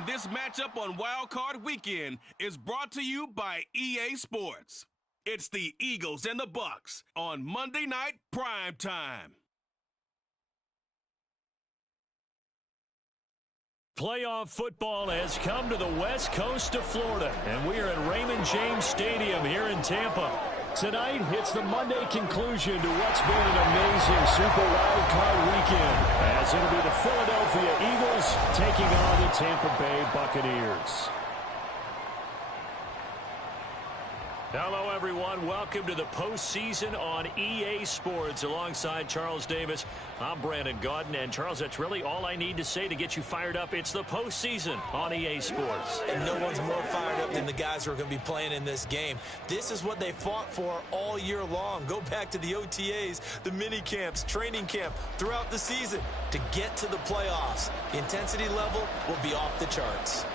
And this matchup on Wild Card Weekend is brought to you by EA Sports. It's the Eagles and the Bucs on Monday Night Prime Time. Playoff football has come to the west coast of Florida, and we are at Raymond James Stadium here in Tampa. Tonight, it's the Monday conclusion to what's been an amazing Super Wild Card weekend, as it'll be the Philadelphia Eagles taking on the Tampa Bay Buccaneers. Hello, everyone. Welcome to the postseason on EA Sports. Alongside Charles Davis, I'm Brandon Gaudin. And, Charles, that's really all I need to say to get you fired up. It's the postseason on EA Sports. And no one's more fired up than the guys who are going to be playing in this game. This is what they fought for all year long. Go back to the OTAs, the mini camps, training camp, throughout the season to get to the playoffs. The intensity level will be off the charts.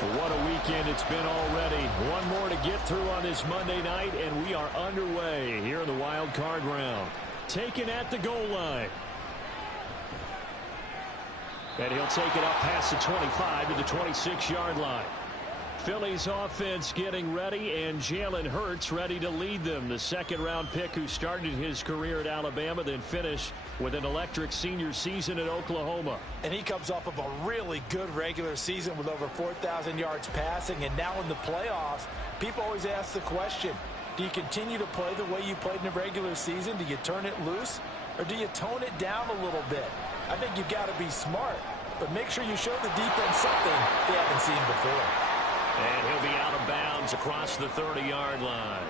What a weekend it's been already. One more to get through on this Monday night, and we are underway here in the wild card round. Taken at the goal line. And he'll take it up past the 25 to the 26-yard line. Philly's offense getting ready, and Jalen Hurts ready to lead them. The second-round pick who started his career at Alabama, then finished with an electric senior season at Oklahoma. And he comes off of a really good regular season with over 4,000 yards passing. And now in the playoffs, people always ask the question, do you continue to play the way you played in the regular season? Do you turn it loose, or do you tone it down a little bit? I think you've got to be smart, but make sure you show the defense something they haven't seen before. And he'll be out of bounds across the 30-yard line.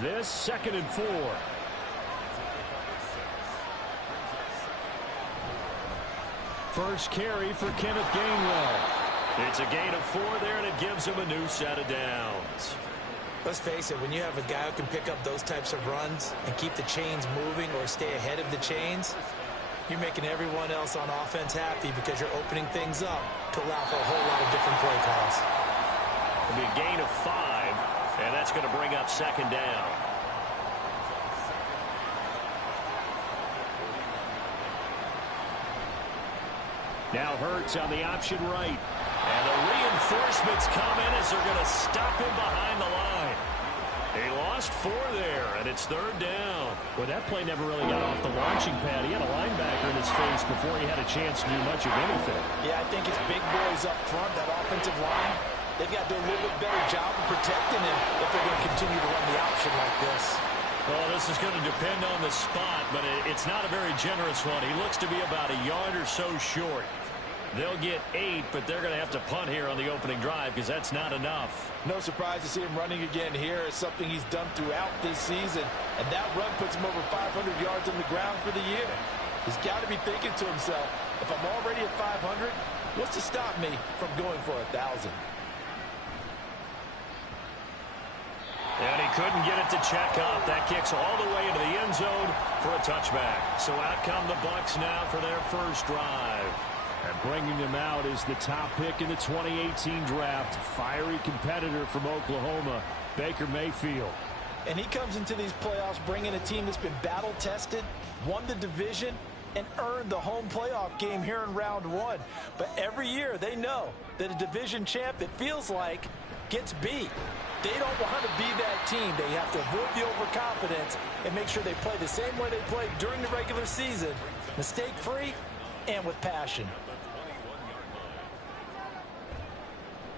This 2nd and 4. First carry for Kenneth Gainwell. It's a gain of 4 there, and it gives him a new set of downs. Let's face it, when you have a guy who can pick up those types of runs and keep the chains moving or stay ahead of the chains, you're making everyone else on offense happy because you're opening things up to allow for a whole lot of different play calls. It'll be a gain of 5, and that's going to bring up 2nd down. Now Hurts on the option right. And the reinforcements come in as they're going to stop him behind the line. He lost 4 there, and it's 3rd down. Well, that play never really got off the launching pad. He had a linebacker in his face before he had a chance to do much of anything. Yeah, I think it's big boys up front, that offensive line. They've got to do a little bit better job of protecting him if they're going to continue to run the option like this. Well, this is going to depend on the spot, but it's not a very generous one. He looks to be about a yard or so short. They'll get 8, but they're going to have to punt here on the opening drive because that's not enough. No surprise to see him running again here. It's something he's done throughout this season, and that run puts him over 500 yards on the ground for the year. He's got to be thinking to himself, if I'm already at 500, what's to stop me from going for 1,000? And he couldn't get it to check up. That kicks all the way into the end zone for a touchback. So out come the Bucs now for their first drive. And bringing them out is the top pick in the 2018 draft, fiery competitor from Oklahoma, Baker Mayfield. And he comes into these playoffs bringing a team that's been battle-tested, won the division, and earned the home playoff game here in round 1. But every year they know that a division champ, it feels like, gets beat. They don't want to be that team. They have to avoid the overconfidence and make sure they play the same way they played during the regular season, mistake-free and with passion.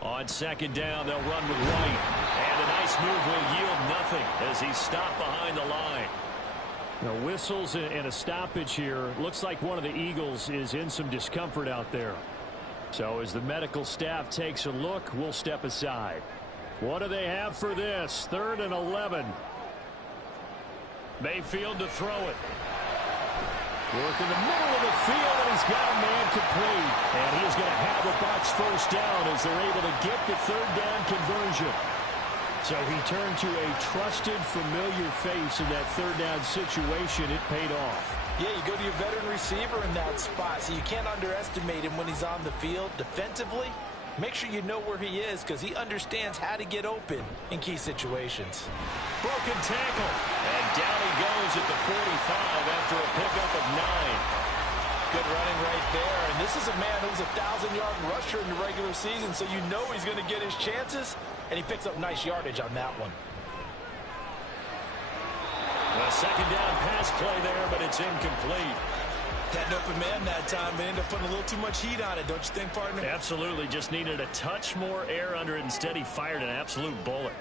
On 2nd down, they'll run with White. And a nice move will yield nothing as he's stopped behind the line. Now, whistles and a stoppage here. Looks like one of the Eagles is in some discomfort out there. So as the medical staff takes a look, we'll step aside. What do they have for this? 3rd and 11. Mayfield to throw it. Work in the middle of the field, and he's got a man complete. And he is going to have the Bucs first down as they're able to get the 3rd down conversion. So he turned to a trusted, familiar face in that 3rd down situation. It paid off. Yeah, you go to your veteran receiver in that spot, so you can't underestimate him when he's on the field defensively Make sure you know where he is because he understands how to get open in key situations. Broken tackle. And down he goes at the 45 after a pickup of 9. Good running right there. And this is a man who's a 1,000-yard rusher in the regular season, so you know he's going to get his chances, and he picks up nice yardage on that one. A second down pass play there, but it's incomplete. Had an open man that time, but ended up putting a little too much heat on it, don't you think, partner? Absolutely. Just needed a touch more air under it. Instead, he fired an absolute bullet.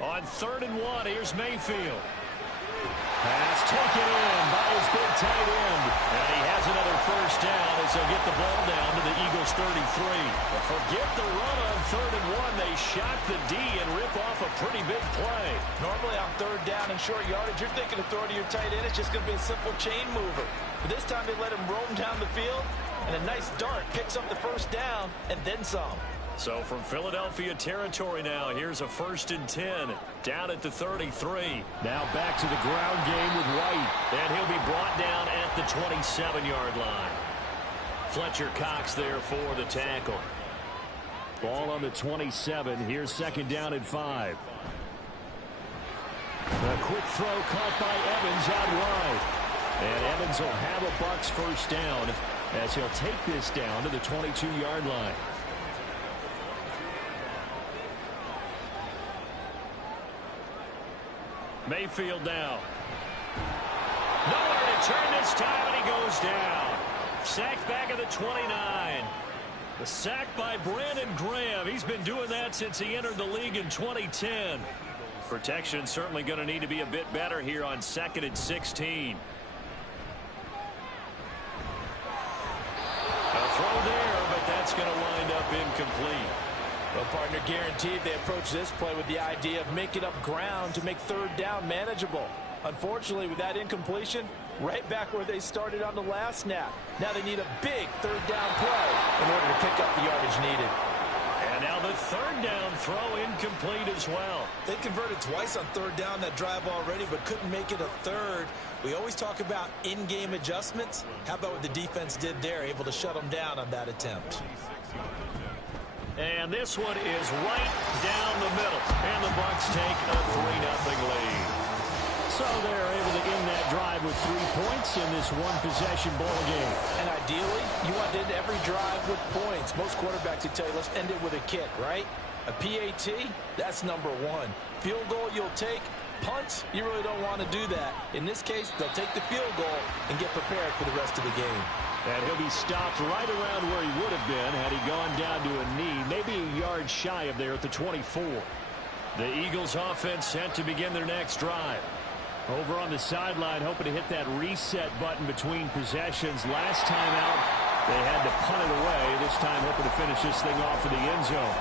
On 3rd and 1, here's Mayfield. Pass taken in by his big tight end. And he has another first down as they'll get the ball down to the Eagles' 33. But forget the run on 3rd and 1. They shot the D and rip off a pretty big play. Normally on 3rd down and short yardage, you're thinking of throwing to your tight end. It's just going to be a simple chain mover. But this time they let him roam down the field, and a nice dart picks up the first down and then some. So from Philadelphia territory now, here's a 1st and 10 down at the 33. Now back to the ground game with White, and he'll be brought down at the 27-yard line. Fletcher Cox there for the tackle. Ball on the 27. Here's 2nd down and 5. A quick throw caught by Evans out wide. And Evans will have a Bucs first down as he'll take this down to the 22-yard line. Mayfield now. Nowhere to turn this time, and he goes down. Sacked back at the 29. The sack by Brandon Graham. He's been doing that since he entered the league in 2010. Protection certainly going to need to be a bit better here on 2nd and 16. A throw there, but that's going to wind up incomplete. Well, partner, guaranteed they approach this play with the idea of making up ground to make 3rd down manageable. Unfortunately, with that incompletion, right back where they started on the last snap. Now they need a big 3rd down play in order to pick up the yardage needed. And now the 3rd down throw incomplete as well. They converted twice on 3rd down that drive already, but couldn't make it a 3rd. We always talk about in-game adjustments. How about what the defense did there, able to shut them down on that attempt? And this one is right down the middle. And the Bucs take a 3-0 lead. So they're able to end that drive with 3 points in this one-possession ball game. And ideally, you want to end every drive with points. Most quarterbacks would tell you, let's end it with a kick, right? A PAT, that's number 1. Field goal you'll take. Punts, you really don't want to do that. In this case, they'll take the field goal and get prepared for the rest of the game. And he'll be stopped right around where he would have been had he gone down to a knee, maybe a yard shy of there at the 24. The Eagles offense set to begin their next drive. Over on the sideline, hoping to hit that reset button between possessions. Last time out, they had to punt it away. This time, hoping to finish this thing off in the end zone.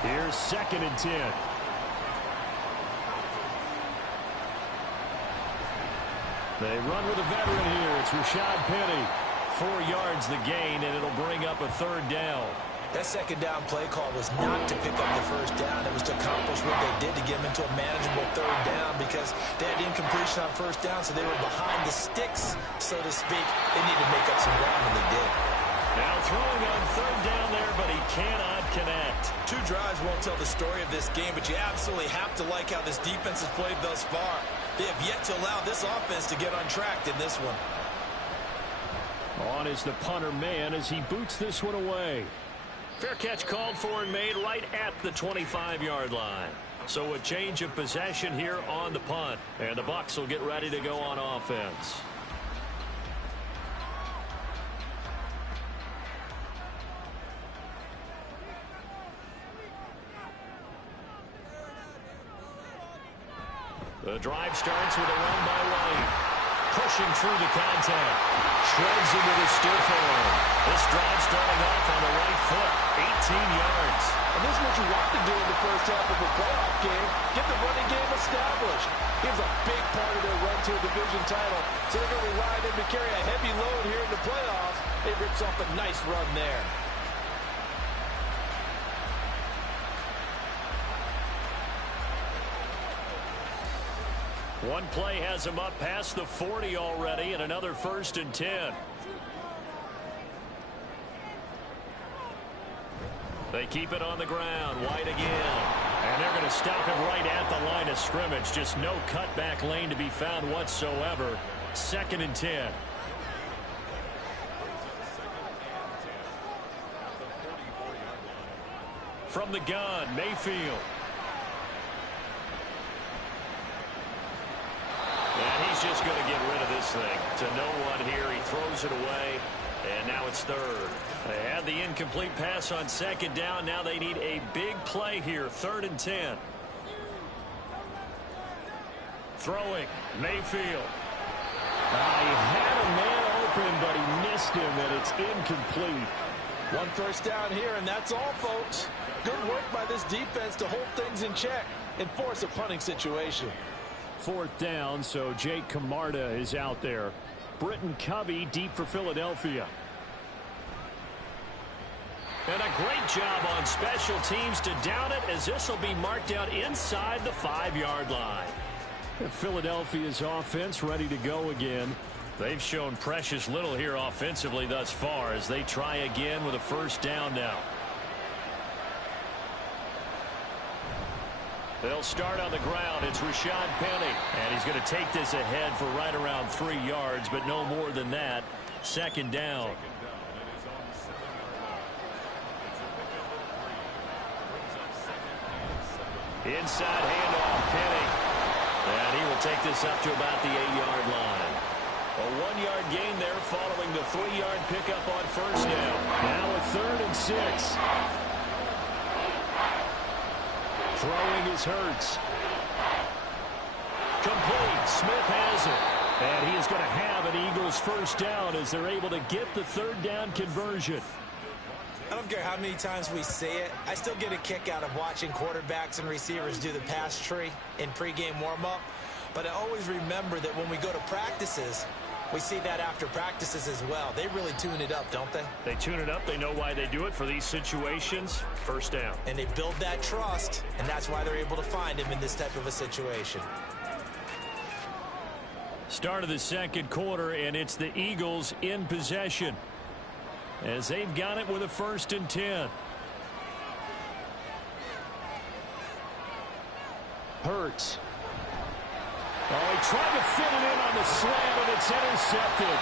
Here's 2nd and 10. They run with a veteran here. It's Rashad Penny. 4 yards the gain, and it'll bring up a 3rd down. That 2nd down play call was not to pick up the first down. It was to accomplish what they did to get them into a manageable 3rd down because they had incompletion on first down, so they were behind the sticks, so to speak. They needed to make up some ground, and they did. Now throwing on 3rd down there, but he cannot connect. 2 drives won't tell the story of this game, but you absolutely have to like how this defense has played thus far. They have yet to allow this offense to get untracked in this one. On is the punter man as he boots this one away. Fair catch called for and made right at the 25-yard line. So a change of possession here on the punt. And the Bucs will get ready to go on offense. The drive starts with a run by White. Pushing through the contact. Shreds into the stiff arm. This drive starting off on the right foot. 18 yards. And this is what you want to do in the first half of a playoff game. Get the running game established. Gives a big part of their run to a division title. So they're going to rely on him to carry a heavy load here in the playoffs. It rips off a nice run there. One play has him up past the 40 already, and another 1st and 10. They keep it on the ground. White again. And they're going to stop it right at the line of scrimmage. Just no cutback lane to be found whatsoever. 2nd and 10. From the gun, Mayfield. And he's just going to get rid of this thing. To no one here. He throws it away. And now it's 3rd. They had the incomplete pass on 2nd down. Now they need a big play here. 3rd and 10. Throwing. Mayfield. He had a man open, but he missed him, and it's incomplete. 1 first down here, and that's all, folks. Good work by this defense to hold things in check and force a punting situation. 4th down, so Jake Camarda is out there. Britton Covey deep for Philadelphia. And a great job on special teams to down it, as this will be marked out inside the 5-yard line. Philadelphia's offense ready to go again. They've shown precious little here offensively thus far as they try again with a 1st down now. They'll start on the ground. It's Rashad Penny. And he's going to take this ahead for right around 3 yards, but no more than that. 2nd down. Inside handoff, Penny. And he will take this up to about the 8-yard line. A 1-yard gain there following the 3-yard pickup on 1st down. Now a 3rd and 6. Throwing is Hurts. Complete. Smith has it. And he is going to have an Eagles 1st down as they're able to get the 3rd down conversion. I don't care how many times we say it. I still get a kick out of watching quarterbacks and receivers do the pass tree in pregame warm-up. But I always remember that when we go to practices, we see that after practices as well. They really tune it up, don't they? They tune it up. They know why they do it for these situations. 1st down. And they build that trust, and that's why they're able to find him in this type of a situation. Start of the 2nd quarter, and it's the Eagles in possession, as they've got it with a 1st and 10. Hurts. Oh, he tried to fit it in on the slam, and it's intercepted.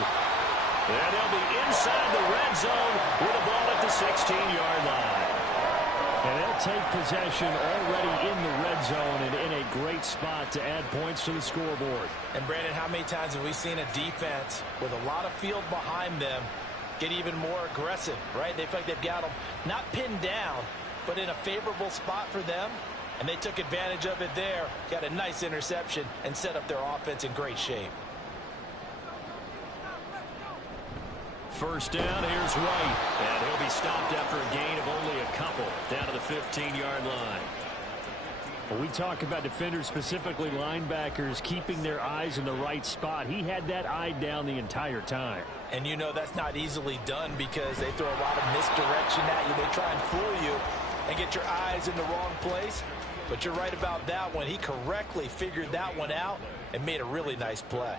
And they'll be inside the red zone with a ball at the 16-yard line. And they'll take possession already in the red zone and in a great spot to add points to the scoreboard. And, Brandon, how many times have we seen a defense with a lot of field behind them get even more aggressive, right? They feel like they've got them not pinned down, but in a favorable spot for them. And they took advantage of it there, got a nice interception, and set up their offense in great shape. 1st down, here's White. And he'll be stopped after a gain of only a couple, down to the 15-yard line. When we talk about defenders, specifically linebackers, keeping their eyes in the right spot, he had that eye down the entire time. And you know that's not easily done because they throw a lot of misdirection at you. They try and fool you and get your eyes in the wrong place. But you're right about that one. He correctly figured that one out and made a really nice play.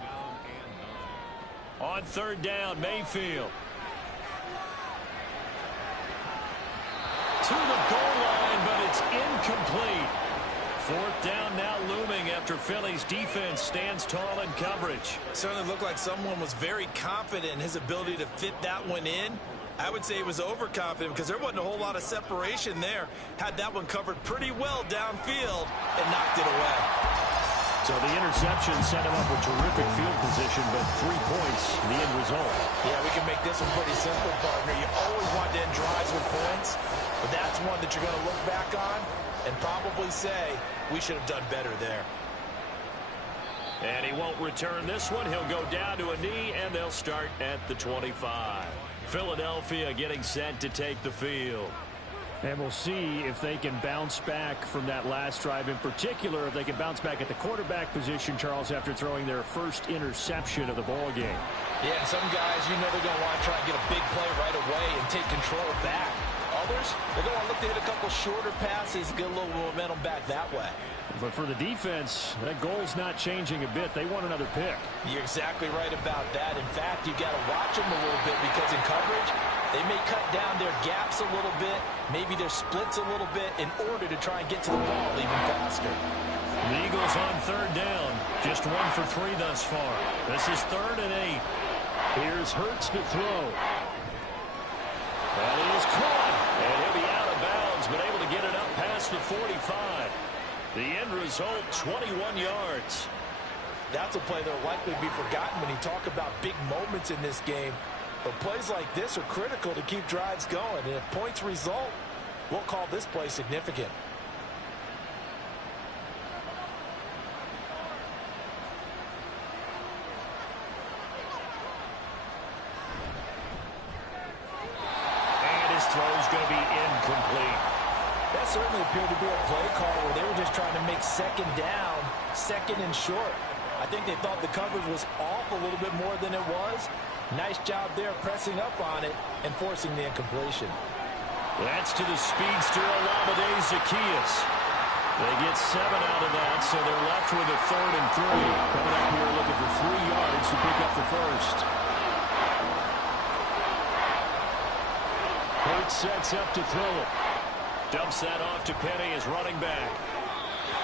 On 3rd down, Mayfield. To the goal line, but it's incomplete. 4th down now looming after Philly's defense stands tall in coverage. Certainly looked like someone was very confident in his ability to fit that one in. I would say he was overconfident because there wasn't a whole lot of separation there. Had that one covered pretty well downfield and knocked it away. So the interception set him up with terrific field position, but 3 points, the end result. Yeah, we can make this one pretty simple, partner. You always want to end drives with points, but that's one that you're going to look back on and probably say, we should have done better there. And he won't return this one. He'll go down to a knee, and they'll start at the 25. Philadelphia getting set to take the field. And we'll see if they can bounce back from that last drive. In particular, if they can bounce back at the quarterback position, Charles, after throwing their first interception of the ball game. Yeah, some guys, you know they're going to want to try and get a big play right away and take control back. Others, they're going to want to look to hit a couple shorter passes, get a little momentum back that way. But for the defense, that goal's not changing a bit. They want another pick. You're exactly right about that. In fact, you got to watch them a little bit because in coverage, They may cut down their gaps a little bit, maybe their splits a little bit in order to try and get to the ball even faster. The Eagles on third down. Just 1 for 3 thus far. This is 3rd and 8. Here's Hurts to throw. That is caught. And he'll be out of bounds, but able to get it up past the 45. The end result, 21 yards. That's a play that will likely be forgotten when you talk about big moments in this game. But plays like this are critical to keep drives going. And if points result, we'll call this play significant. And his throw is going to be incomplete. That certainly appeared to be a play call where they were just trying to make second down, second and short. I think they thought the coverage was off a little bit more than it was. Nice job there pressing up on it and forcing the incompletion. That's to the speedster, Olamide Zaccheaus. They get 7 out of that, so they're left with a 3rd and 3. Coming up here looking for 3 yards to pick up the first. Hurts sets up to throw it. Dumps that off to Penny as running back.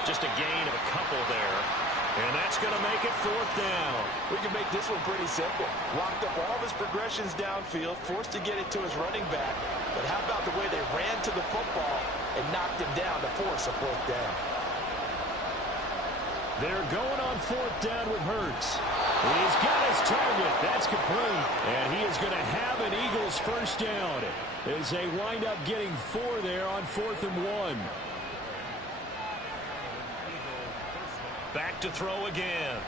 Just a gain of a couple there. And that's going to make it 4th down. We can make this one pretty simple. Locked up all of his progressions downfield, forced to get it to his running back. But how about the way they ran to the football and knocked him down to force a 4th down? They're going on 4th down with Hurts. He's got his target. That's complete. And he is going to have an Eagles first down as they wind up getting 4 there on 4th and 1. Back to throw again.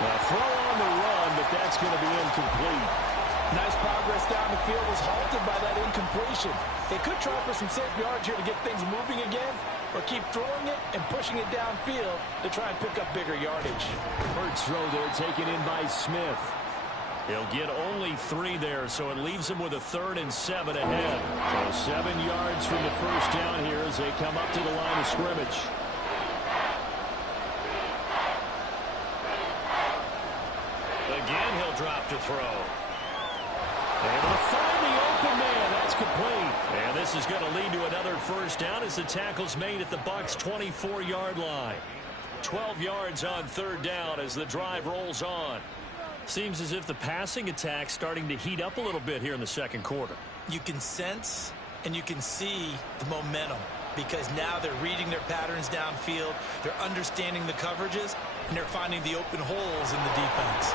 Now throw on the run, but that's going to be incomplete. Nice progress down the field was halted by that incompletion. They could try for some safe yards here to get things moving again, or keep throwing it and pushing it downfield to try and pick up bigger yardage. Hurts throw there taken in by Smith. He'll get only 3 there, so it leaves him with a 3rd and 7 ahead. So 7 yards from the first down here as they come up to the line of scrimmage. Again, he'll drop to throw. Able to find the open man. That's complete. And this is going to lead to another first down as the tackle's made at the Bucs' 24-yard line. 12 yards on 3rd down as the drive rolls on. Seems as if the passing attack's starting to heat up a little bit here in the second quarter. You can sense and you can see the momentum because now they're reading their patterns downfield, they're understanding the coverages, and they're finding the open holes in the defense.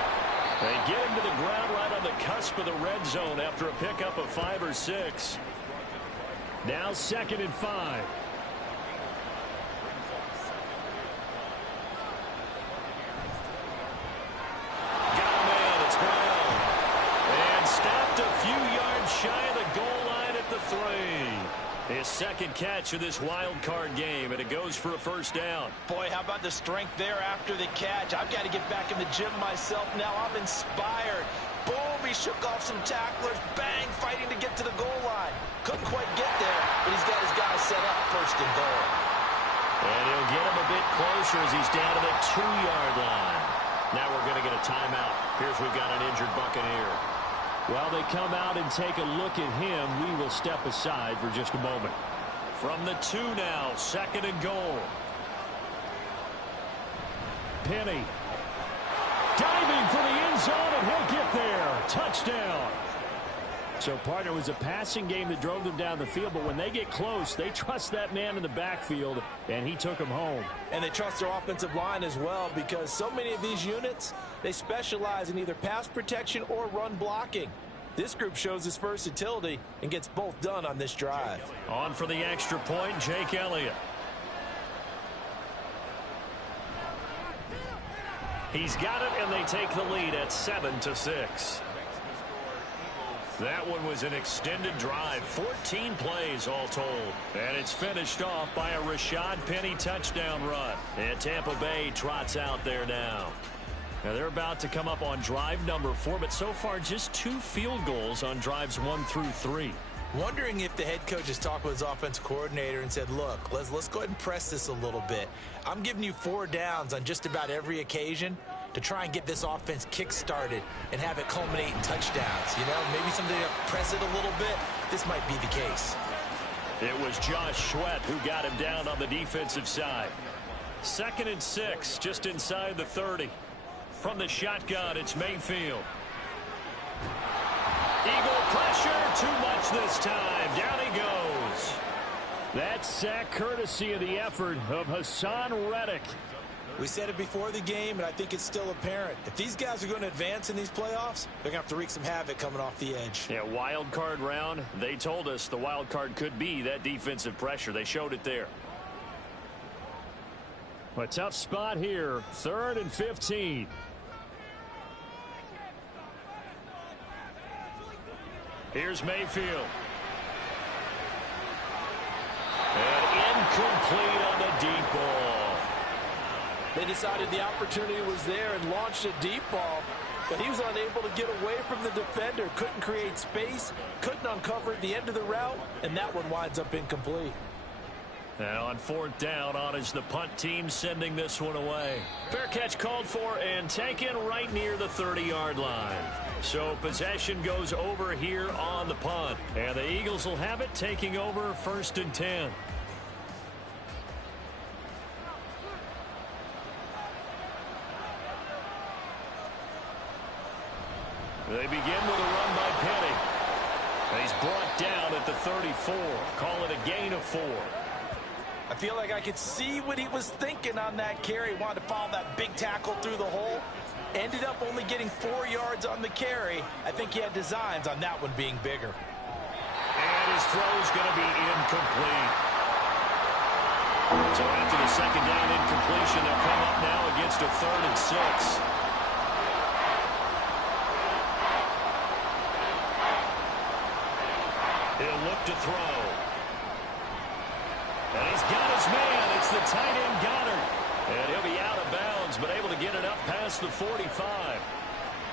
They get him to the ground right on the cusp of the red zone after a pickup of 5 or 6. Now 2nd and 5. Shy of the goal line at the 3. His second catch of this wild card game, and it goes for a first down. Boy, how about the strength there after the catch? I've got to get back in the gym myself now. I'm inspired. Boom, he shook off some tacklers. Bang, fighting to get to the goal line. Couldn't quite get there, but he's got his guys set up 1st and goal. And he'll get him a bit closer as he's down to the 2-yard line. Now we're going to get a timeout. Here's we've got an injured Buccaneer. While they come out and take a look at him, we will step aside for just a moment. From the 2 now, 2nd and goal. Penny diving for the end zone, and he'll get there. Touchdown. So, partner, it was a passing game that drove them down the field, but when they get close, they trust that man in the backfield, and he took them home. And they trust their offensive line as well because so many of these units, they specialize in either pass protection or run blocking. This group shows its versatility and gets both done on this drive. On for the extra point, Jake Elliott. He's got it, and they take the lead at 7-6. That one was an extended drive, 14 plays all told. And it's finished off by a Rashad Penny touchdown run. And Tampa Bay trots out there now. Now they're about to come up on drive number 4, but so far just 2 field goals on drives 1 through 3. Wondering if the head coach has talked with his offensive coordinator and said, look, let's go ahead and press this a little bit. I'm giving you 4 downs on just about every occasion. to try and get this offense kick-started and have it culminate in touchdowns. You know, maybe something to press it a little bit. This might be the case. It was Josh Sweat who got him down on the defensive side. 2nd and 6, just inside the 30. From the shotgun, it's Mayfield. Eagle pressure, too much this time. Down he goes. That sack courtesy of the effort of Hassan Reddick. We said it before the game, and I think it's still apparent. If these guys are going to advance in these playoffs, they're going to have to wreak some havoc coming off the edge. Yeah, wild card round. They told us the wild card could be that defensive pressure. They showed it there. A tough spot here. 3rd and 15. Here's Mayfield. And incomplete on the deep ball. They decided the opportunity was there and launched a deep ball, but he was unable to get away from the defender, couldn't create space, couldn't uncover the end of the route, and that one winds up incomplete. Now on 4th down, on is the punt team sending this one away. Fair catch called for and taken right near the 30-yard line. So possession goes over here on the punt. And the Eagles will have it, taking over 1st and 10. They begin with a run by Penny. He's brought down at the 34. Call it a gain of 4. I feel like I could see what he was thinking on that carry. Wanted to follow that big tackle through the hole. Ended up only getting 4 yards on the carry. I think he had designs on that one being bigger. And his throw's going to be incomplete. So after the 2nd down incompletion, they'll come up now against a 3rd and 6. He'll look to throw. And he's got his man. It's the tight end Goddard. And he'll be out of bounds, but able to get it up past the 45.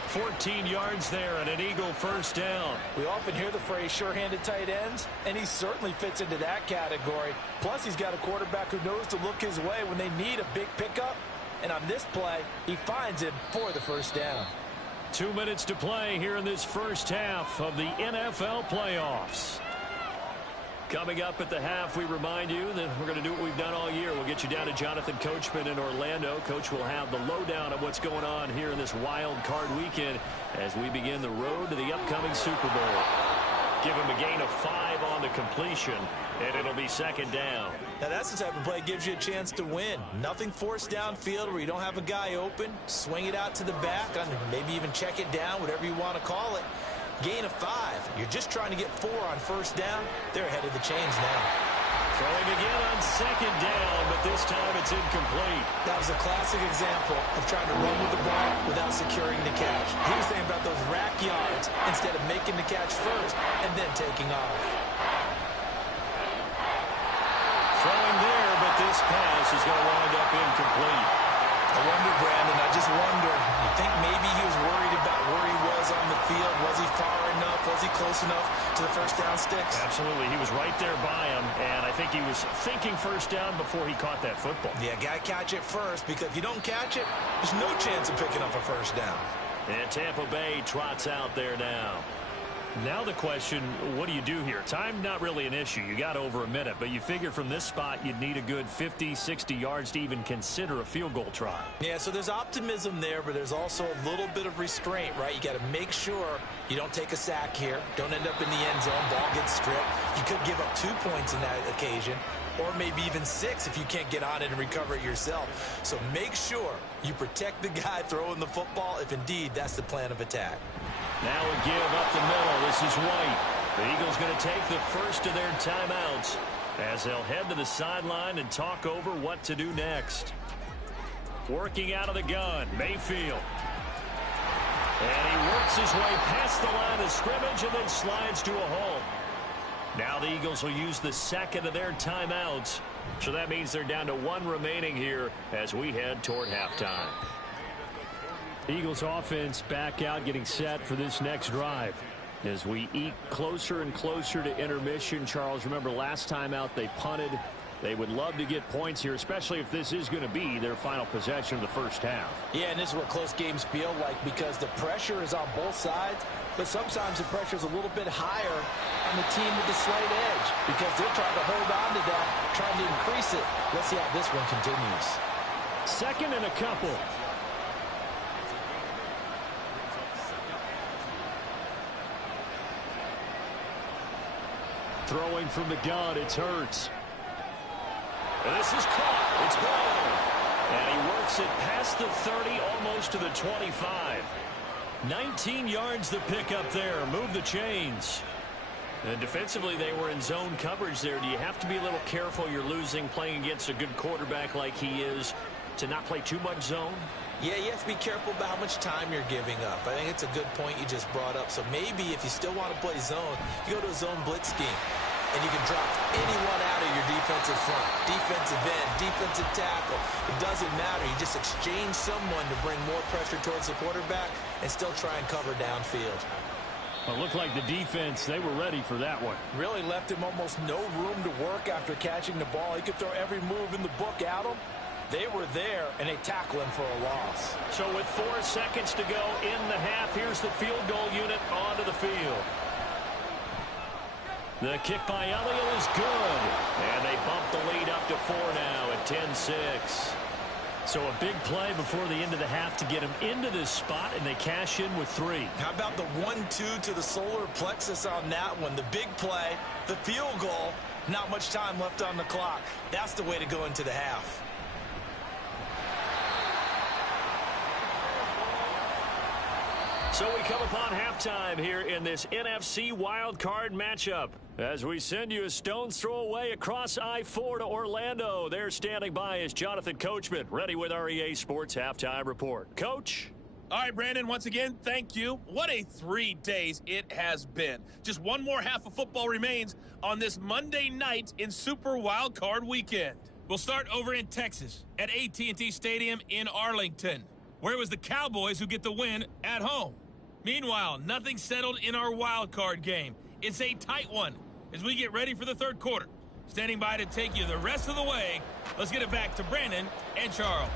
14 yards there and an Eagle 1st down. We often hear the phrase sure-handed tight ends, and he certainly fits into that category. Plus, he's got a quarterback who knows to look his way when they need a big pickup. And on this play, he finds him for the 1st down. 2 minutes to play here in this first half of the NFL playoffs. Coming up at the half, we remind you that we're going to do what we've done all year. We'll get you down to Jonathan Coachman in Orlando. Coach will have the lowdown of what's going on here in this wild card weekend as we begin the road to the upcoming Super Bowl. Give him a gain of 5 on the completion, and it'll be 2nd down. Now that's the type of play that gives you a chance to win. Nothing forced downfield where you don't have a guy open. Swing it out to the back, maybe even check it down, whatever you want to call it. Gain of 5. You're just trying to get 4 on 1st down. They're ahead of the chains now. Throwing again on 2nd down, but this time it's incomplete. That was a classic example of trying to run with the ball without securing the catch. He was thinking about those rack yards instead of making the catch first and then taking off. Throwing there, but this pass is going to wind up incomplete. I wonder, Brandon, I just wonder, you think maybe he was worried about where he was on the field? Was he far enough? Was he close enough to the 1st down sticks? Absolutely. He was right there by him, and I think he was thinking 1st down before he caught that football. Yeah, got to catch it first, because if you don't catch it, there's no chance of picking up a 1st down. And Tampa Bay trots out there now. Now the question, what do you do here? Time not really an issue. You got over a minute, but you figure from this spot you'd need a good 50, 60 yards to even consider a field goal try. Yeah, so there's optimism there, but there's also a little bit of restraint, right? You got to make sure you don't take a sack here. Don't end up in the end zone. Ball gets stripped. You could give up 2 points in that occasion, or maybe even 6 if you can't get on it and recover it yourself. So make sure you protect the guy throwing the football if indeed that's the plan of attack. Now a give up the middle. This is White. The Eagles going to take the first of their timeouts as they'll head to the sideline and talk over what to do next. Working out of the gun, Mayfield. And he works his way past the line of scrimmage and then slides to a halt. Now the Eagles will use the 2nd of their timeouts. So that means they're down to 1 remaining here as we head toward halftime. Eagles offense back out, getting set for this next drive. As we eke closer and closer to intermission, Charles, remember last time out they punted They would love to get points here, especially if this is going to be their final possession of the first half. Yeah, and this is what close games feel like because the pressure is on both sides, but sometimes the pressure is a little bit higher on the team with the slight edge because they're trying to hold on to that, trying to increase it. Let's see how this one continues. Second and a couple. Throwing from the gun, it's Hurts. And this is caught. It's gone. And he works it past the 30, almost to the 25. 19 yards the pick up there. Move the chains. And defensively, they were in zone coverage there. Do you have to be a little careful? You're losing, playing against a good quarterback like he is, to not play too much zone? Yeah, you have to be careful about how much time you're giving up. I think it's a good point you just brought up. So maybe if you still want to play zone, you go to a zone blitz scheme. And you can drop anyone out of your defensive front, defensive end, defensive tackle. It doesn't matter. You just exchange someone to bring more pressure towards the quarterback and still try and cover downfield. Well, it looked like the defense, they were ready for that one. Really left him almost no room to work after catching the ball. He could throw every move in the book at him. They were there, and they tackle him for a loss. So with 4 seconds to go in the half, here's the field goal unit onto the field. The kick by Elliott is good. And they bump the lead up to 4 now at 10-6. So a big play before the end of the half to get him into this spot, and they cash in with 3. How about the 1-2 to the solar plexus on that one? The big play, the field goal, not much time left on the clock. That's the way to go into the half. So we come upon halftime here in this NFC wildcard matchup. As we send you a stone's throw away across I-4 to Orlando. There standing by is Jonathan Coachman, ready with our EA Sports Halftime Report. Coach? All right, Brandon, once again, thank you. What a 3 days it has been. Just one more half of football remains on this Monday night in Super Wildcard Weekend. We'll start over in Texas at AT&T Stadium in Arlington, where it was the Cowboys who get the win at home. Meanwhile, nothing settled in our wild card game. It's a tight one as we get ready for the third quarter. Standing by to take you the rest of the way, let's get it back to Brandon and Charles.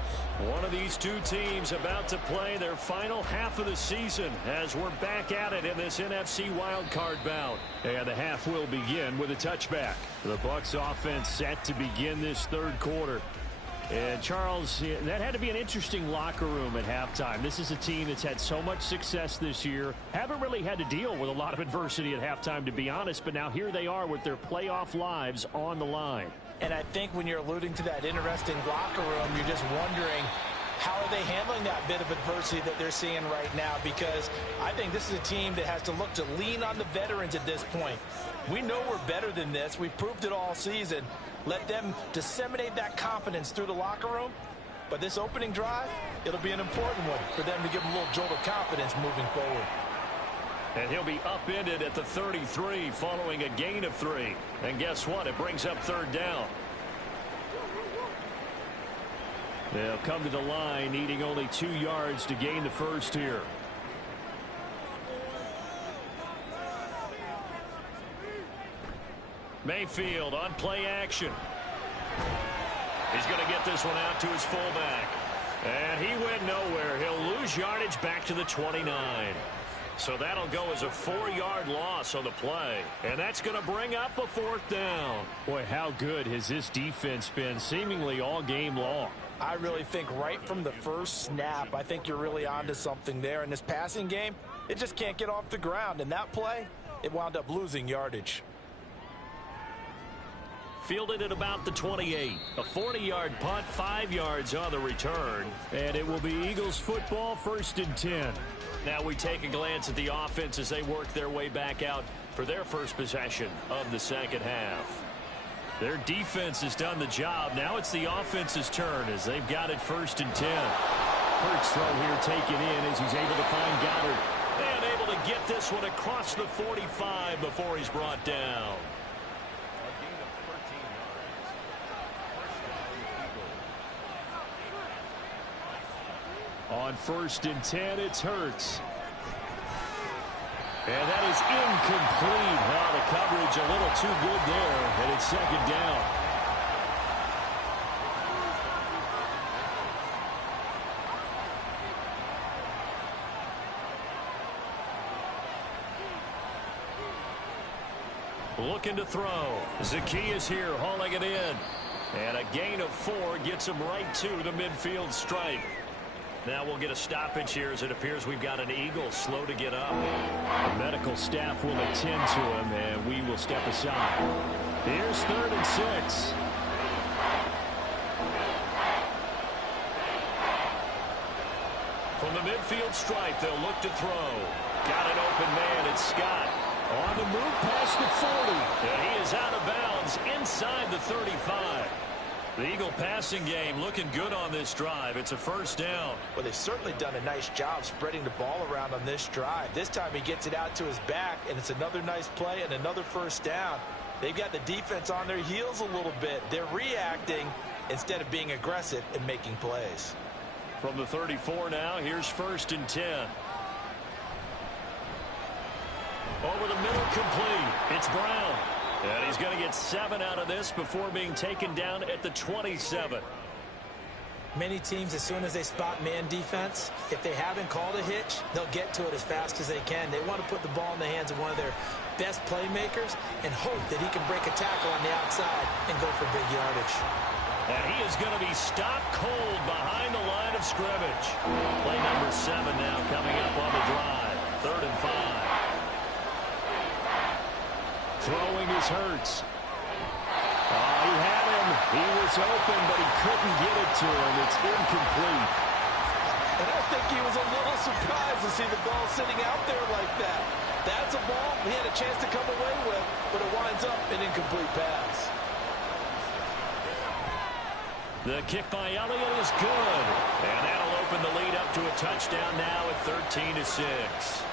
One of these two teams about to play their final half of the season as we're back at it in this NFC wildcard bout. And the half will begin with a touchback. The Bucs offense set to begin this third quarter. And, Charles, that had to be an interesting locker room at halftime. This is a team that's had so much success this year. Haven't really had to deal with a lot of adversity at halftime, to be honest. But now here they are with their playoff lives on the line. And I think when you're alluding to that interesting locker room, you're just wondering, how are they handling that bit of adversity that they're seeing right now? Because I think this is a team that has to look to lean on the veterans at this point. We know we're better than this. We've proved it all season. Let them disseminate that confidence through the locker room. But this opening drive, it'll be an important one for them to give them a little jolt of confidence moving forward. And he'll be upended at the 33 following a gain of 3. And guess what? It brings up third down. They'll come to the line needing only 2 yards to gain the first here. Mayfield on play action. He's going to get this one out to his fullback. And he went nowhere. He'll lose yardage back to the 29. So that'll go as a 4-yard loss on the play. And that's going to bring up a 4th down. Boy, how good has this defense been seemingly all game long? I really think right from the first snap, I think you're really onto something there. In this passing game, it just can't get off the ground. And that play, it wound up losing yardage. Fielded at about the 28. A 40-yard punt, 5 yards on the return. And it will be Eagles football, 1st and 10. Now we take a glance at the offense as they work their way back out for their first possession of the second half. Their defense has done the job. Now it's the offense's turn as they've got it 1st and 10. Hurts throw here taken in as he's able to find Goddard. And able to get this one across the 45 before he's brought down. On 1st and 10, it's Hurts. And that is incomplete. Well, the coverage a little too good there, and it's 2nd down. looking to throw. Zacchaeus here hauling it in. And a gain of 4 gets him right to the midfield stripe. Now we'll get a stoppage here as it appears we've got an Eagle slow to get up. The medical staff will attend to him, and we will step aside. Here's 3rd and 6. From the midfield stripe, they'll look to throw. Got an open man. It's Scott. On the move past the 40. And he is out of bounds inside the 35. The Eagle passing game looking good on this drive. It's a first down. Well, they've certainly done a nice job spreading the ball around on this drive. This time he gets it out to his back, and it's another nice play and another first down. They've got the defense on their heels a little bit. They're reacting instead of being aggressive and making plays. From the 34 now, here's 1st and 10. Over the middle, complete. It's Brown. And he's going to get 7 out of this before being taken down at the 27. Many teams, as soon as they spot man defense, if they haven't called a hitch, they'll get to it as fast as they can. They want to put the ball in the hands of one of their best playmakers and hope that he can break a tackle on the outside and go for big yardage. And he is going to be stopped cold behind the line of scrimmage. Play number 7 now coming up on the drive. 3rd and 5. Throwing is Hurts. He had him. He was open, but he couldn't get it to him. It's incomplete. And I think he was a little surprised to see the ball sitting out there like that. That's a ball he had a chance to come away with, but it winds up an incomplete pass. The kick by Elliott is good. And that'll open the lead up to a touchdown now at 13-6.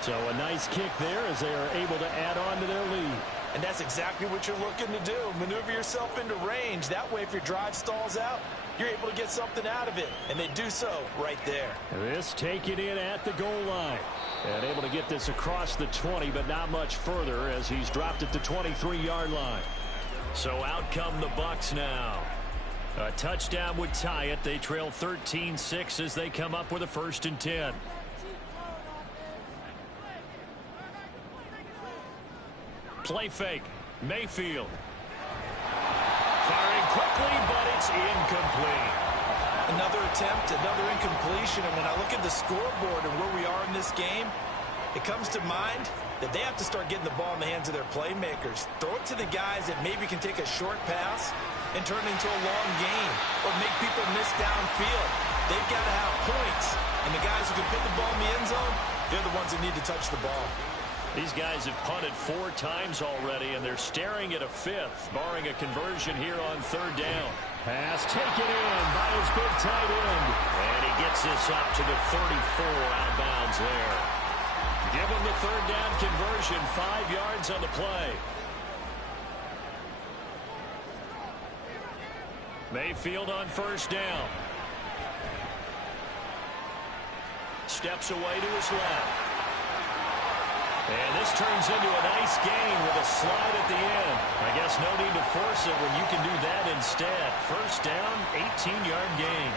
So a nice kick there as they are able to add on to their lead. And that's exactly what you're looking to do. Maneuver yourself into range. That way, if your drive stalls out, you're able to get something out of it. And they do so right there. This taken in at the goal line. And able to get this across the 20, but not much further as he's dropped at the 23-yard line. So out come the Bucs now. A touchdown would tie it. They trail 13-6 as they come up with a 1st and 10. Play fake. Mayfield. Firing quickly, but it's incomplete. Another attempt, another incompletion. And when I look at the scoreboard and where we are in this game, it comes to mind that they have to start getting the ball in the hands of their playmakers. Throw it to the guys that maybe can take a short pass and turn it into a long gain or make people miss downfield. They've got to have points. And the guys who can put the ball in the end zone, they're the ones that need to touch the ball. These guys have punted 4 times already, and they're staring at a 5th, barring a conversion here on 3rd down. Pass taken in by his big tight end. And he gets this up to the 34 out of bounds there. Give him the 3rd down conversion, 5 yards on the play. Mayfield on 1st down. Steps away to his left. And this turns into a nice gain with a slide at the end. I guess no need to force it when you can do that instead. 1st down, 18-yard gain.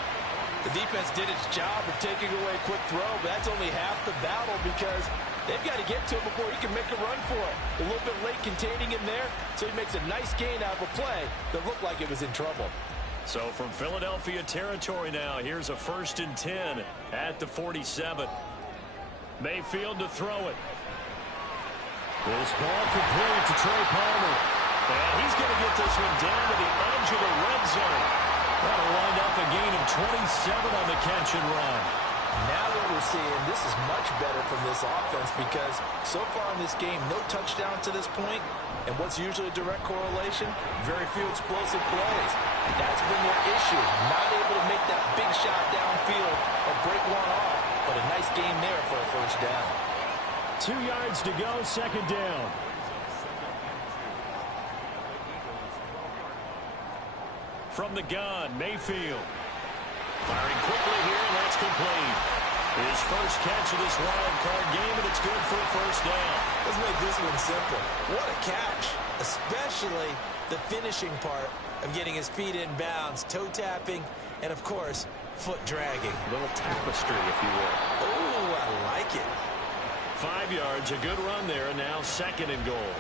The defense did its job of taking away a quick throw, but that's only half the battle because they've got to get to him before he can make a run for it. A little bit late containing him there, so he makes a nice gain out of a play that looked like it was in trouble. So from Philadelphia territory now, here's a 1st and 10 at the 47. Mayfield to throw it. This ball complete to Trey Palmer. And he's going to get this one down to the edge of the red zone. That'll wind up a gain of 27 on the catch and run. Now what we're seeing, this is much better from this offense because so far in this game, no touchdown to this point. And what's usually a direct correlation? Very few explosive plays. That's been their issue. Not able to make that big shot downfield or break one off. But a nice game there for a 1st down. 2 yards to go, 2nd down. From the gun, Mayfield. Firing quickly here, and that's complete. His first catch of this wild card game, and it's good for a 1st down. Let's make this one simple. What a catch, especially the finishing part of getting his feet in bounds, toe tapping, and of course, foot dragging. A little tapestry, if you will. Oh, I like it. 5 yards, a good run there, and now 2nd and goal.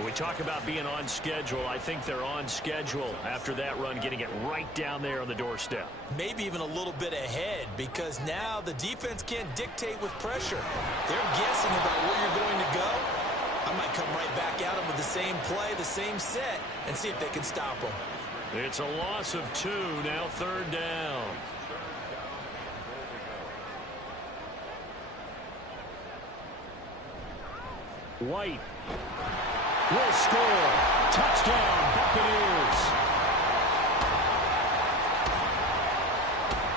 When we talk about being on schedule, I think they're on schedule after that run, getting it right down there on the doorstep. Maybe even a little bit ahead, because now the defense can't dictate with pressure. They're guessing about where you're going to go. I might come right back at them with the same play, the same set, and see if they can stop them. It's a loss of 2, now 3rd down. White will score. Touchdown, Buccaneers.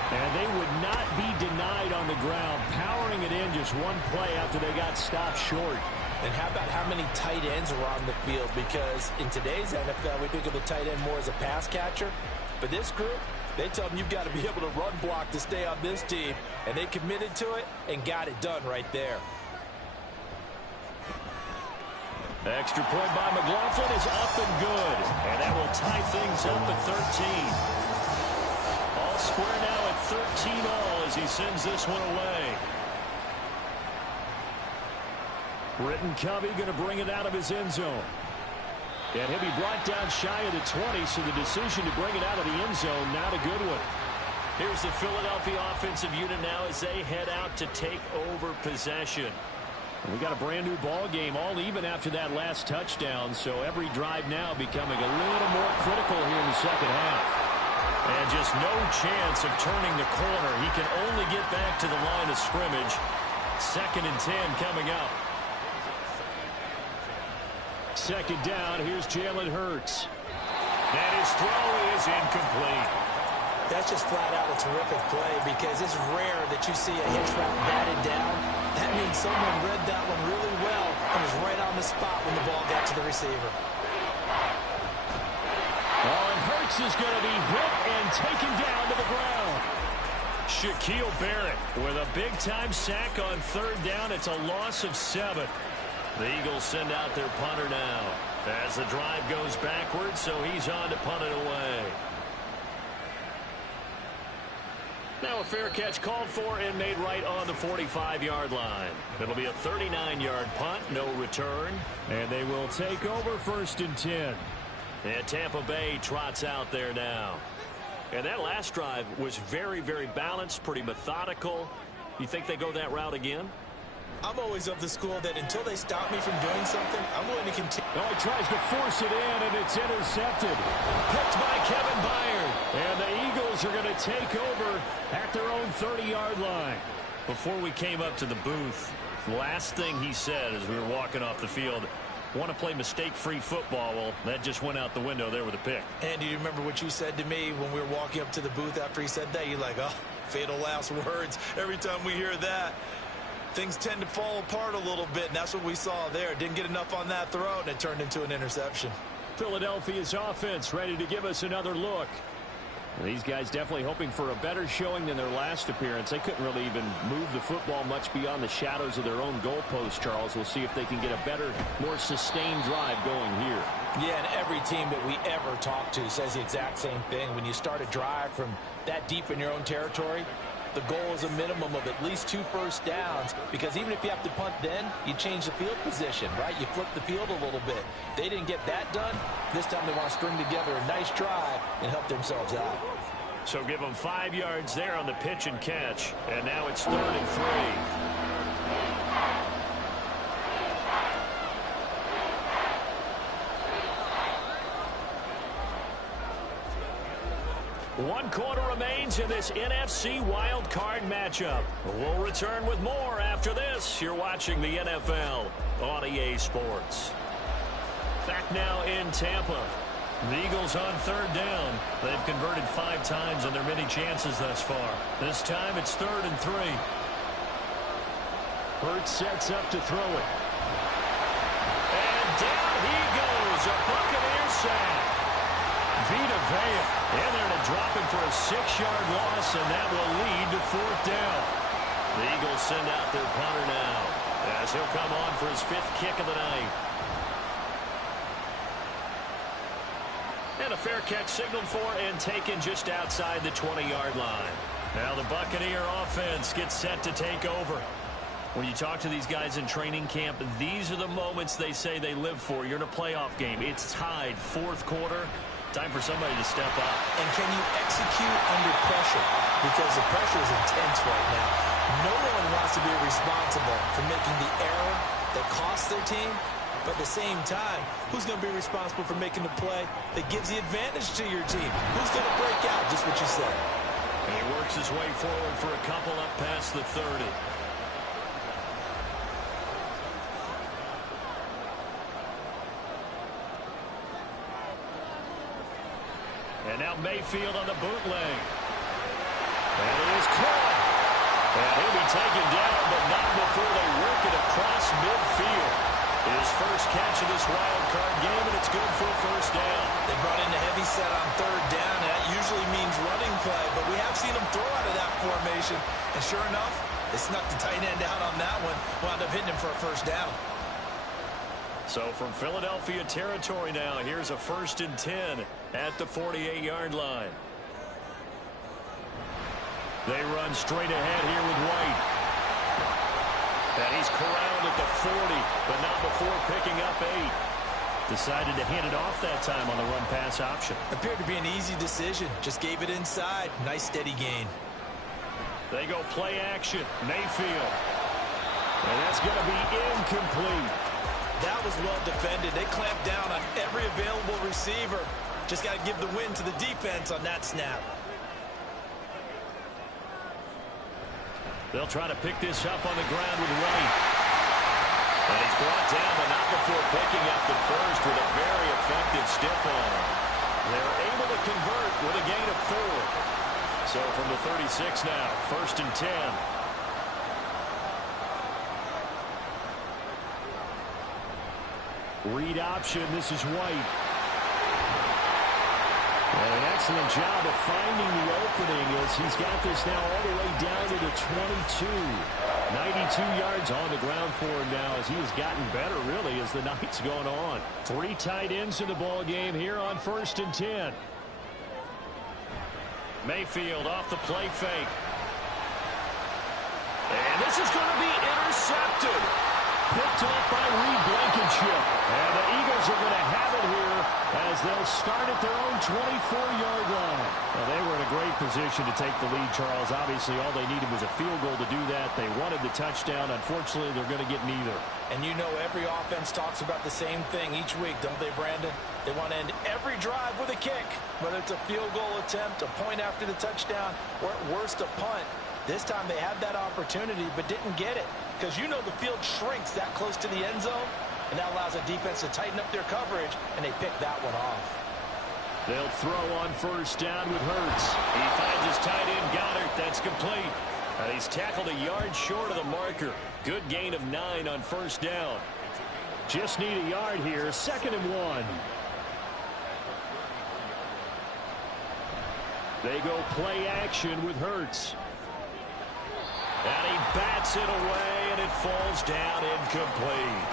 And they would not be denied on the ground, powering it in just one play after they got stopped short. And how about how many tight ends are on the field? Because in today's NFL, we think of the tight end more as a pass catcher. But this group, they tell them you've got to be able to run block to stay on this team. And they committed to it and got it done right there. Extra point by McLaughlin is up and good. And that will tie things up at 13. All square now at 13 all as he sends this one away. Britton Covey going to bring it out of his end zone. And he'll be brought down shy of the 20, so the decision to bring it out of the end zone, not a good one. Here's the Philadelphia offensive unit now as they head out to take over possession. We got a brand new ball game, all even after that last touchdown, so every drive now becoming a little more critical here in the second half. And just no chance of turning the corner. He can only get back to the line of scrimmage. 2nd and 10 coming up. 2nd down, here's Jalen Hurts. And his throw is incomplete. That's just flat out a terrific play, because it's rare that you see a hitch route batted down. That means someone read that one really well and was right on the spot when the ball got to the receiver. Oh, and Hurts is going to be hit and taken down to the ground. Shaquille Barrett with a big-time sack on 3rd down. It's a loss of 7. The Eagles send out their punter now as the drive goes backwards, so he's on to punt it away. Now a fair catch called for and made right on the 45-yard line. It'll be a 39-yard punt, no return. And they will take over 1st and 10. And Tampa Bay trots out there now. And that last drive was very, very balanced, pretty methodical. You think they go that route again? I'm always of the school that until they stop me from doing something, I'm going to continue. Oh, he tries to force it in, and it's intercepted. Picked by Kevin Byard. And the Eagles are going to take over at their own 30-yard line. Before we came up to the booth, the last thing he said as we were walking off the field, want to play mistake-free football. Well, that just went out the window there with a pick. And do you remember what you said to me when we were walking up to the booth after he said that? You're like, oh, fatal last words. Every time we hear that, things tend to fall apart a little bit, and that's what we saw there. Didn't get enough on that throw, and it turned into an interception. Philadelphia's offense ready to give us another look. These guys definitely hoping for a better showing than their last appearance. They couldn't really even move the football much beyond the shadows of their own goalpost, Charles. We'll see if they can get a better, more sustained drive going here. Yeah, and every team that we ever talk to says the exact same thing. When you start a drive from that deep in your own territory, the goal is a minimum of at least 2 first downs, because even if you have to punt then, you change the field position, right? You flip the field a little bit. They didn't get that done. This time they want to string together a nice drive and help themselves out. So give them 5 yards there on the pitch and catch, and now it's 3rd and 3. One quarter remains in this NFC wild card matchup. We'll return with more after this. You're watching the NFL on EA Sports. Back now in Tampa. The Eagles on 3rd down. They've converted 5 times on their many chances thus far. This time it's 3rd and 3. Hurts sets up to throw it. And down he goes. A Buccaneers sack. Vita Vea in there to drop him for a 6-yard loss, and that will lead to 4th down. The Eagles send out their punter now as he'll come on for his 5th kick of the night. And a fair catch signaled for and taken just outside the 20-yard line. Now the Buccaneer offense gets set to take over. When you talk to these guys in training camp, these are the moments they say they live for. You're in a playoff game. It's tied, fourth quarter. Time for somebody to step up. And can you execute under pressure? Because the pressure is intense right now. No one wants to be responsible for making the error that costs their team. But at the same time, who's going to be responsible for making the play that gives the advantage to your team? Who's going to break out? Just what you said. And he works his way forward for a couple up past the 30. And now Mayfield on the bootleg. And it is caught. And he'll be taken down, but not before they work it across midfield. His first catch of this wild card game, and it's good for a first down. They brought in a heavy set on third down, and that usually means running play, but we have seen them throw out of that formation. And sure enough, they snuck the tight end out on that one, wound up hitting him for a first down. So from Philadelphia territory now, here's a 1st and 10 at the 48-yard line. They run straight ahead here with White. And he's corralled at the 40, but not before picking up 8. Decided to hand it off that time on the run-pass option. Appeared to be an easy decision. Just gave it inside. Nice steady gain. They go play action. Mayfield. And that's going to be incomplete. That was well defended. They clamped down on every available receiver. Just got to give the win to the defense on that snap. They'll try to pick this up on the ground with White. And he's brought down, but not before picking up the first with a very effective stiff arm. They're able to convert with a gain of 4. So from the 36 now, 1st and 10. Read option. This is White. And an excellent job of finding the opening as he's got this now all the way down to the 22. 92 yards on the ground for him now as he has gotten better, really, as the night's going on. 3 tight ends in the ball game here on 1st and 10. Mayfield off the play fake. And this is going to be intercepted. Picked off by Reed Blankenship. And the Eagles are going to have it here as they'll start at their own 24-yard line. Well, they were in a great position to take the lead, Charles. Obviously, all they needed was a field goal to do that. They wanted the touchdown. Unfortunately, they're going to get neither. And you know every offense talks about the same thing each week, don't they, Brandon? They want to end every drive with a kick, whether it's a field goal attempt, a point after the touchdown, or at worst a punt. This time they had that opportunity but didn't get it because you know the field shrinks that close to the end zone, and that allows a defense to tighten up their coverage, and they pick that one off. They'll throw on 1st down with Hurts. He finds his tight end, Goddard. That's complete. And he's tackled a yard short of the marker. Good gain of 9 on 1st down. Just need a yard here. 2nd and 1. They go play action with Hurts. And he bats it away, and it falls down incomplete.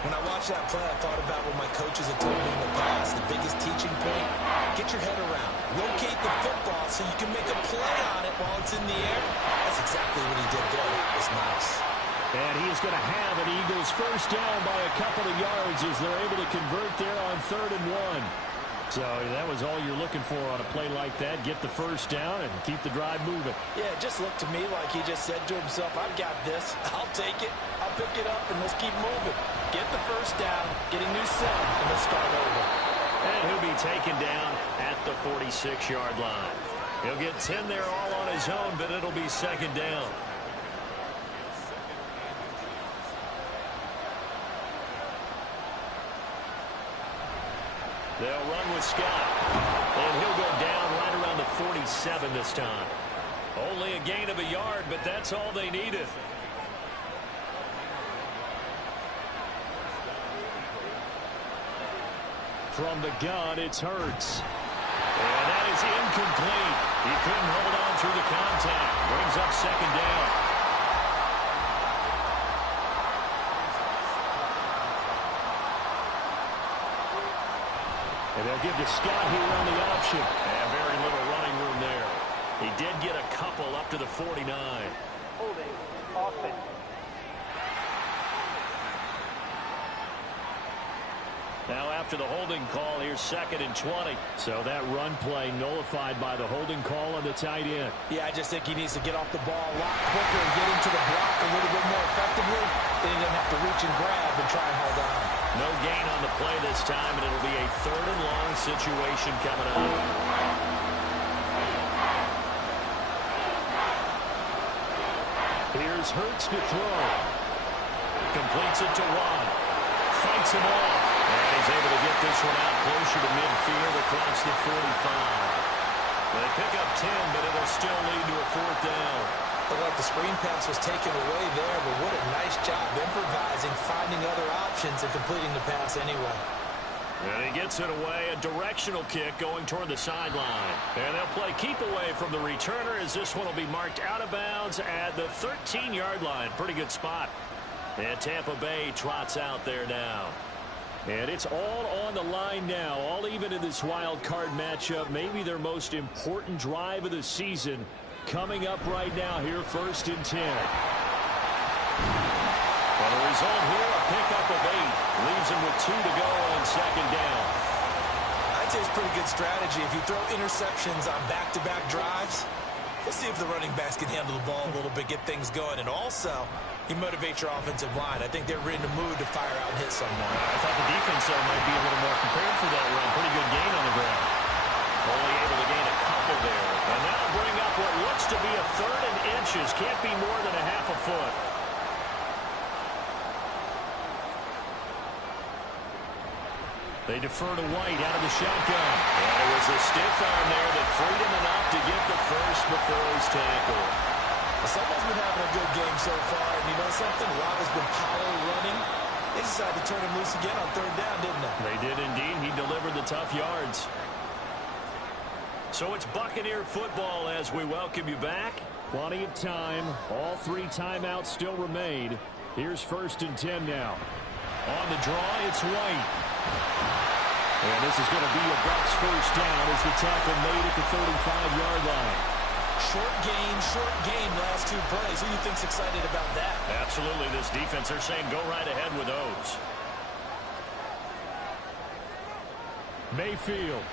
When I watched that play, I thought about what my coaches have told me in the past. The biggest teaching point, get your head around. Locate the football so you can make a play on it while it's in the air. That's exactly what he did there. It's nice. And he is going to have an Eagles 1st down by a couple of yards as they're able to convert there on 3rd and 1. So that was all you're looking for on a play like that. Get the 1st down and keep the drive moving. Yeah, it just looked to me like he just said to himself, I've got this. I'll take it. I'll pick it up, and let's keep moving. Get the 1st down, get a new set, and let's start over. And he'll be taken down at the 46-yard line. He'll get 10 there all on his own, but it'll be 2nd down. They'll run with Scott. And he'll go down right around the 47 this time. Only a gain of a yard, but that's all they needed. From the gun, it's Hurts. And that is incomplete. He couldn't hold on through the contact. Brings up 2nd down. And they'll give to Scott here on the option. And very little running room there. He did get a couple up to the 49. Holding offense. Now after the holding call, here's 2nd and 20. So that run play nullified by the holding call on the tight end. Yeah, I just think he needs to get off the ball a lot quicker and get into the block a little bit more effectively. Then he doesn't have to reach and grab and try and hold on. No gain on the play this time, and it'll be a 3rd and long situation coming up. Here's Hurts to throw. Completes it to Watt. Fights him off. And he's able to get this one out closer to midfield across the 45. They pick up 10, but it'll still lead to a 4th down. Looked like the screen pass was taken away there, but what a nice job improvising, finding other options, and completing the pass anyway. And he gets it away, a directional kick going toward the sideline. And they'll play keep away from the returner as this one will be marked out of bounds at the 13-yard line. Pretty good spot. And Tampa Bay trots out there now. And it's all on the line now, all even in this wild card matchup. Maybe their most important drive of the season coming up right now here, 1st and 10. And the result here, a pickup of 8. Leaves him with 2 to go on 2nd down. I'd say it's pretty good strategy. If you throw interceptions on back-to-back drives, let's see if the running backs can handle the ball a little bit, get things going. And also, you motivate your offensive line. I think they're in the mood to fire out and hit someone. I thought the defense, though, might be a little more prepared for that run. Pretty good gain on the ground. Only able to gain a couple there. And that'll bring up what looks to be a 3rd and inches. Can't be more than a half a foot. They defer to White out of the shotgun. And it was a stiff arm there that freed him enough to get the first before he's tackled. Well, someone's been having a good game so far, and you know something? Watt has been power running. They decided to turn him loose again on 3rd down, didn't they? They did indeed. He delivered the tough yards. So it's Buccaneer football as we welcome you back. Plenty of time. All 3 timeouts still remain. Here's 1st and 10 now. On the draw, it's White. And this is going to be a Bucs 1st down as the tackle made at the 35-yard line. Short gain last 2 plays. Who do you think's excited about that? Absolutely. This defense, they're saying go right ahead with those. Mayfield.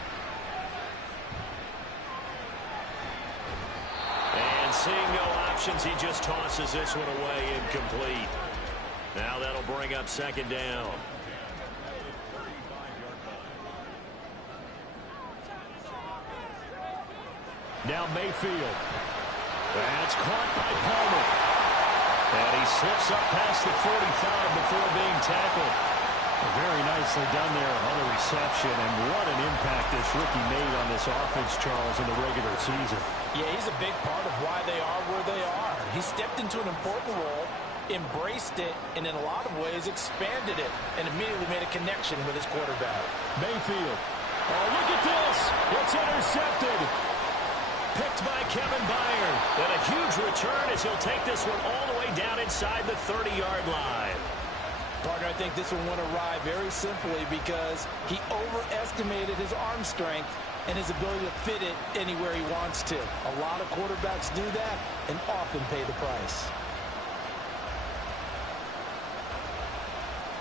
And seeing no options, he just tosses this one away incomplete. Now that'll bring up 2nd down. Now Mayfield. That's caught by Palmer. And he slips up past the 45 before being tackled. Very nicely done there on the reception, and what an impact this rookie made on this offense, Charles, in the regular season. Yeah, he's a big part of why they are where they are. He stepped into an important role, embraced it, and in a lot of ways expanded it, and immediately made a connection with his quarterback. Mayfield. Oh, look at this. It's intercepted. Picked by Kevin Byard. And a huge return as he'll take this one all the way down inside the 30-yard line. Partner, I think this one went awry very simply because he overestimated his arm strength and his ability to fit it anywhere he wants to. A lot of quarterbacks do that and often pay the price.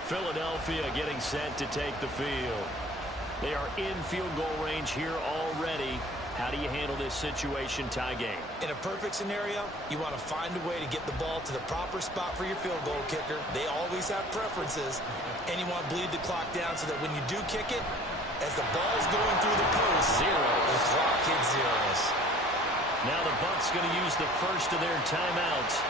Philadelphia getting set to take the field. They are in field goal range here already. How do you handle this situation, tie game? In a perfect scenario, you want to find a way to get the ball to the proper spot for your field goal kicker. They always have preferences, and you want to bleed the clock down so that when you do kick it, as the ball's going through the post, the clock hits zeros. Now the Bucs going to use the first of their timeouts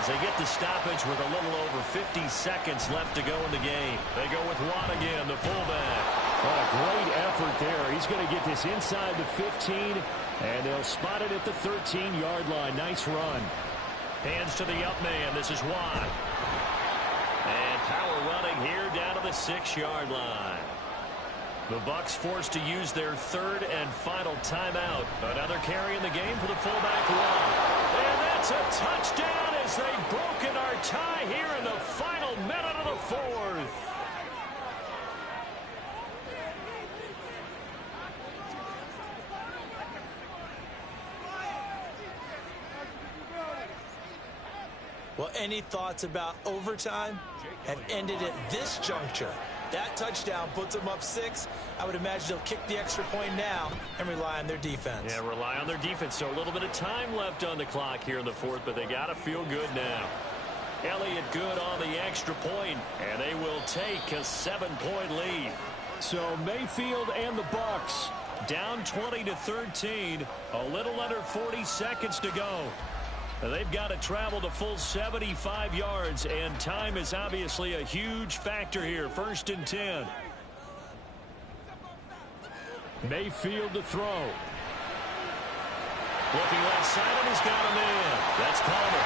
as they get the stoppage with a little over 50 seconds left to go in the game. They go with Watt again, the fullback. What a great effort there. He's going to get this inside the 15, and they'll spot it at the 13-yard line. Nice run. Hands to the up man. This is Watt. And power running here down to the 6-yard line. The Bucs forced to use their 3rd and final timeout. Another carry in the game for the fullback run. And that's a touchdown as they've broken our tie here in the final minute of the 4th. Well, any thoughts about overtime have ended at this juncture? That touchdown puts them up 6. I would imagine they'll kick the extra point now and rely on their defense. Yeah, rely on their defense. So a little bit of time left on the clock here in the fourth, but they got to feel good now. Elliott good on the extra point, and they will take a 7-point lead. So Mayfield and the Bucs down 20-13, a little under 40 seconds to go. They've got to travel the full 75 yards, and time is obviously a huge factor here. 1st and 10. Mayfield to throw. Looking left side, and he's got him in. That's Palmer.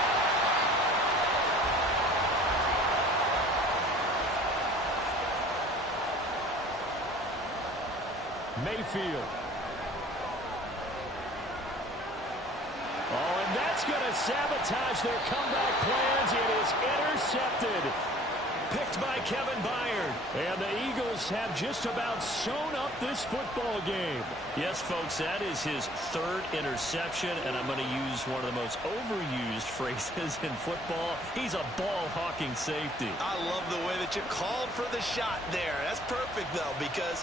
Mayfield. Oh, and that's going to sabotage their comeback plans. It is intercepted. Picked by Kevin Byard. And the Eagles have just about sewn up this football game. Yes, folks, that is his 3rd interception, and I'm going to use one of the most overused phrases in football. He's a ball-hawking safety. I love the way that you called for the shot there. That's perfect, though, because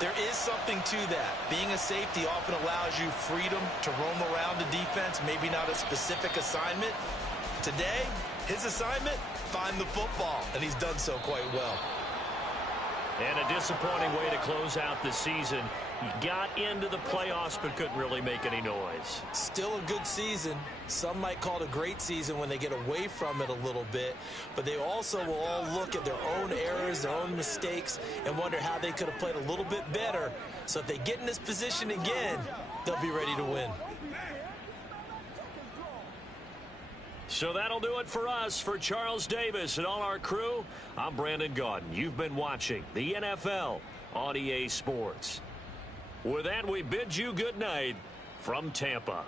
there is something to that. Being a safety often allows you freedom to roam around the defense, maybe not a specific assignment. Today, his assignment, find the football, and he's done so quite well. And a disappointing way to close out the season. He got into the playoffs but couldn't really make any noise. Still a good season. Some might call it a great season when they get away from it a little bit, but they also will all look at their own errors, their own mistakes, and wonder how they could have played a little bit better. So if they get in this position again, they'll be ready to win. So that'll do it for us. For Charles Davis and all our crew, I'm Brandon Gaudin. You've been watching the NFL on EA Sports. With that, we bid you good night from Tampa.